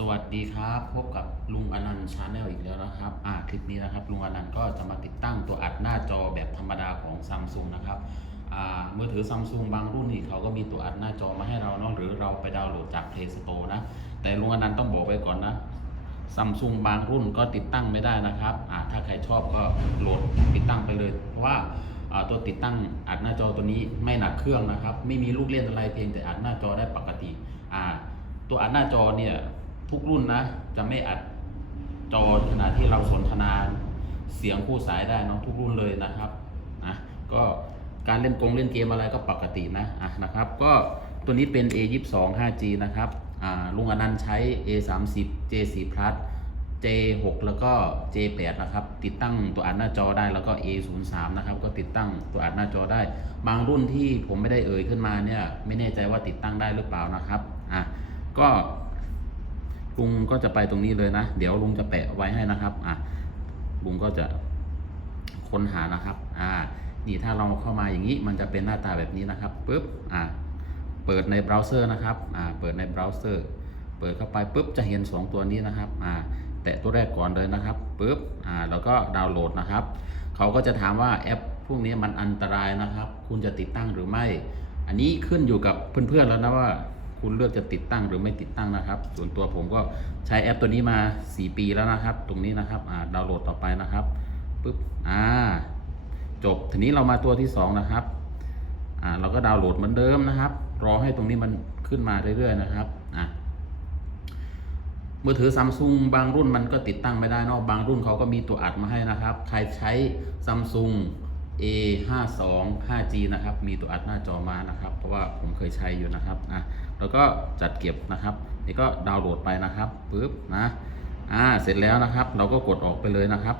สวัสดีครับ พบกับลุงอนันต์ชาแนลอีกแล้วนะครับ อ่าคลิปนี้นะครับ ลุงอนันต์ก็จะมาติดตั้งตัวอัดหน้าจอแบบธรรมดาของซัมซุงนะครับ อ่ามือถือซัมซุงบางรุ่นนี่เขาก็มีตัวอัดหน้าจอมาให้เราเนาะหรือเราไปดาวน์โหลดจาก Play Store นะ แต่ลุงอนันต์ต้องบอกไว้ก่อนนะซัมซุงบางรุ่นก็ติดตั้งไม่ได้นะครับ อ่าถ้าใครชอบก็โหลดติดตั้งไปเลย เพราะว่าตัวติดตั้งอัดหน้าจอตัวนี้ไม่หนักเครื่องนะครับ ไม่มีลูกเล่นอะไรเพียงแต่อัดหน้าจอได้ปกติ อ่า ตัวอัดหน้าจอเนี่ย ทุกรุ่นนะ จะไม่อัดจอขณะที่เราสนทนาเสียงคู่สายได้เนาะทุกรุ่นเลยนะครับนะก็การเล่นกงเล่นเกมอะไรก็ปกตินะอะนะครับ ก็ตัวนี้เป็น A22 5G นะครับอ่าลุงอนันต์ใช้ A30 J4 Plus J6 แล้วก็ J8 นะครับ ติดตั้งตัวอัดหน้าจอได้แล้วก็ A03 นะครับ ก็ติดตั้งตัวอัดหน้าจอได้ บางรุ่นที่ผมไม่ได้เอ่ยขึ้นมาเนี่ย ไม่แน่ใจว่าติดตั้งได้หรือเปล่านะครับ อะ ก็ ลุงก็จะไปตรงนี้เลยนะ เดี๋ยวลุงจะแปะไว้ให้นะครับ อะลุงก็จะค้นหานะครับ อ่า นี่ถ้าเราเข้ามาอย่างนี้ มันจะเป็นหน้าตาแบบนี้นะครับปุ๊บ อ่า เปิดในเบราว์เซอร์นะครับ อ่า เปิดในเบราว์เซอร์ เปิดเข้าไปปุ๊บจะเห็น 2 ตัวนี้นะครับ อ่า แตะตัวแรกก่อนเลยนะครับปุ๊บ อ่า แล้วก็ดาวน์โหลดนะครับ เขาก็จะถามว่าแอปพวกนี้มันอันตรายนะครับ คุณจะติดตั้งหรือไม่ อันนี้ขึ้นอยู่กับเพื่อนๆแล้วนะว่า คุณเลือกจะติดตั้งหรือไม่ติดตั้งนะครับ ส่วนตัวผมก็ใช้แอปตัวนี้มา 4 ปีแล้วนะครับ ตรงนี้นะครับดาวน์โหลดต่อไปนะครับปุ๊บอ่าจบทีนี้เรามาตัวที่ 2 นะครับอ่าเราก็ดาวน์โหลดเหมือนเดิมนะครับ รอให้ตรงนี้มันขึ้นมาเรื่อยๆนะครับอะมือถือซัมซุงบางรุ่นมันก็ติดตั้งไม่ได้นอะบางรุ่นเขาก็มีตัวอัดมาให้นะครับ ใครใช้ซัมซุง A52 5G นะครับ มีตัวอัดหน้าจอมานะครับ เพราะว่าผมเคยใช้อยู่นะครับอะแล้วก็จัดเก็บนะครับ นี่ก็ดาวน์โหลดไปนะครับปุ๊บนะ อ่า เสร็จแล้วนะครับ เราก็กดออกไปเลยนะครับ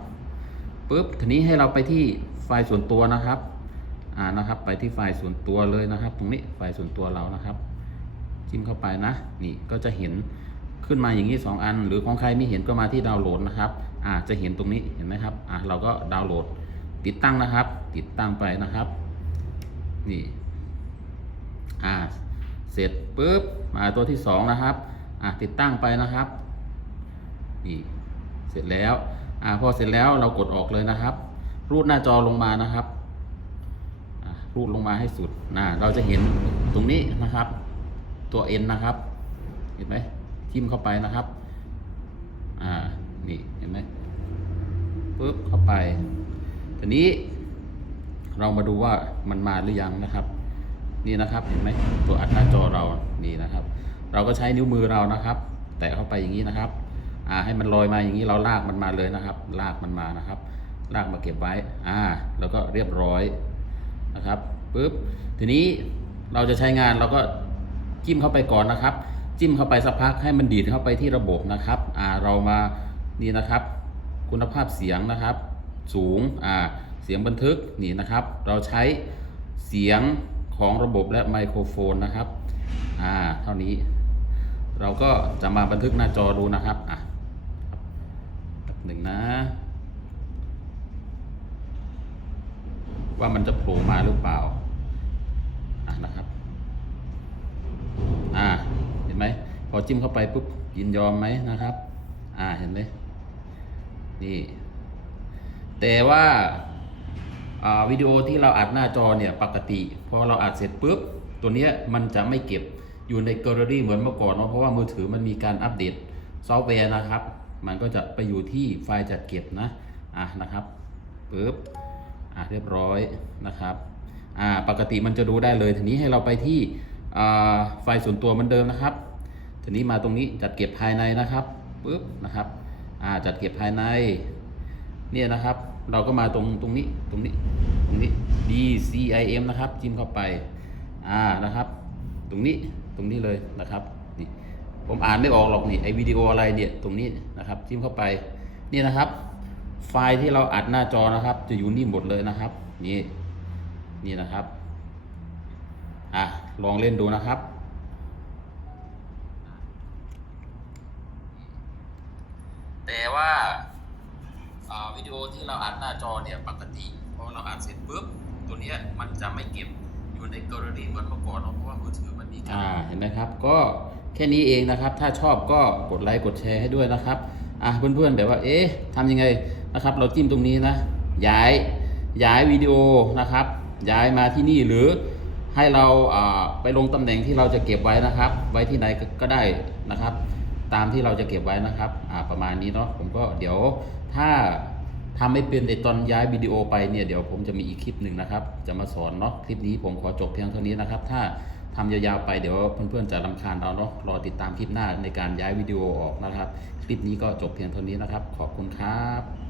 ปุ๊บ ทีนี้ให้เราไปที่ไฟล์ส่วนตัวนะครับ อ่า นะครับ ไปที่ไฟล์ส่วนตัวเลยนะครับ ตรงนี้ไฟล์ส่วนตัวเรานะครับ จิ้มเข้าไปนะ นี่ก็จะเห็นขึ้นมาอย่างนี้ 2 อัน หรือของใครไม่เห็นก็มาที่ดาวน์โหลดนะครับ อ่า จะเห็นตรงนี้ เห็นไหมครับ อ่าเราก็ดาวน์โหลด ติดตั้งนะครับ ติดตั้งไปนะครับ นี่ อ่า เสร็จปุ๊บ มาตัวที่สองนะครับ อ่าติดตั้งไปนะครับ นี่ เสร็จแล้ว อ่า พอเสร็จแล้วเรากดออกเลยนะครับ รูดหน้าจอลงมานะครับอ่ารูดลงมาให้สุดนะเราจะเห็นตรงนี้นะครับ ตัว N นะครับ เห็นไหมทิมเข้าไปนะครับ อ่า นี่ เห็นไหมปุ๊บเข้าไป ทีนี้เรามาดูว่ามันมาหรือยังนะครับ นี่นะครับเห็นไหมตัวอัดหน้าจอเรานี่นะครับ เราก็ใช้นิ้วมือเรานะครับ แตะเข้าไปอย่างนี้นะครับอ่าให้มันลอยมาอย่างนี้เราลากมันมาเลยนะครับ ลากมันมานะครับ ลากมาเก็บไว้อ่าแล้วก็เรียบร้อยนะครับปุ๊บทีนี้เราจะใช้งานเราก็จิ้มเข้าไปก่อนนะครับ จิ้มเข้าไปสักพักให้มันดีดเข้าไปที่ระบบนะครับอ่าเรามานี่นะครับ คุณภาพเสียงนะครับ สูงอ่าเสียงบันทึกนี่นะครับ เราใช้เสียงของระบบและไมโครโฟนนะครับอ่าเท่านี้ เราก็จะมาบันทึกหน้าจอดูนะครับอะหนึ่งนะ ว่ามันจะโผล่มาหรือเปล่าอะนะครับอ่าเห็นไหมพอจิ้มเข้าไปปุ๊บยินยอมไหมนะครับ อ่าเห็นไหมนี่ แต่ว่าาวิดีโอที่เราอัดหน้าจอเนี่ยปกติพอเราอัดเสร็จปุ๊บ ตัวเนี้ยมันจะไม่เก็บอยู่ในแกลเลอรี่เหมือนเมื่อก่อนเนอะเพราะว่ามือถือมันมีการอัปเดตซอฟต์แวร์นะครับ มันก็จะไปอยู่ที่ไฟล์จัดเก็บนะอะนะครับปุ๊บอะเรียบร้อยนะครับอ่าปกติมันจะดูได้เลยทีนี้ให้เราไปที่ไฟล์ส่วนตัวเหมือนเดิมนะครับ ทีนี้มาตรงนี้จัดเก็บภายในนะครับปุ๊บนะครับอ่าจัดเก็บภายในเนี่ยนะครับ เราก็มาตรงตรงนี้ตรงนี้ตรงนี้ DCIM นะครับ จิ้มเข้าไป อ่านะครับ ตรงนี้ตรงนี้เลยนะครับนี่ผมอ่านไม่ออกหรอกนี่ไอวิดีโออะไรเนี่ยตรงนี้นะครับ จิ้มเข้าไปนี่นะครับ ไฟล์ที่เราอัดหน้าจอนะครับ จะอยู่นี่หมดเลยนะครับ นี่นี่นะครับอะลองเล่นดูนะครับแต่ว่าอ่า วิดีโอที่เราอัดหน้าจอเนี่ยปกติพอเราอัดเสร็จปุ๊บตัวเนี้ยมันจะไม่เก็บอยู่ในกลเลอรี่เหมือนเมื่อก่อนเนอะเพราะว่ามือถือมันมีการเห็นไหมครับ ก็แค่นี้เองนะครับ ถ้าชอบก็กดไลค์กดแชร์ให้ด้วยนะครับอะเพื่อนๆแบบว่าเอ๊ะทำยังไงนะครับ เราจิ้มตรงนี้นะ ย้ายย้ายวิดีโอนะครับ ย้ายมาที่นี่หรือให้เราไปลงตำแหน่งที่เราจะเก็บไว้นะครับ ไว้ที่ไหนก็ได้นะครับ ตามที่เราจะเก็บไว้นะครับประมาณนี้เนาะผมก็เดี๋ยวถ้า ทำไม่เป็นในตอนย้ายวิดีโอไปเนี่ยเดี๋ยวผมจะมีอีกคลิปหนึ่งนะครับ จะมาสอนเนาะคลิปนี้ผมขอจบเพียงเท่านี้นะครับ ถ้าทำยาวๆไปเดี๋ยวเพื่อนๆจะรำคาญเราเนาะรอติดตามคลิปหน้าในการย้ายวิดีโอออกนะครับ คลิปนี้ก็จบเพียงเท่านี้นะครับ ขอบคุณครับ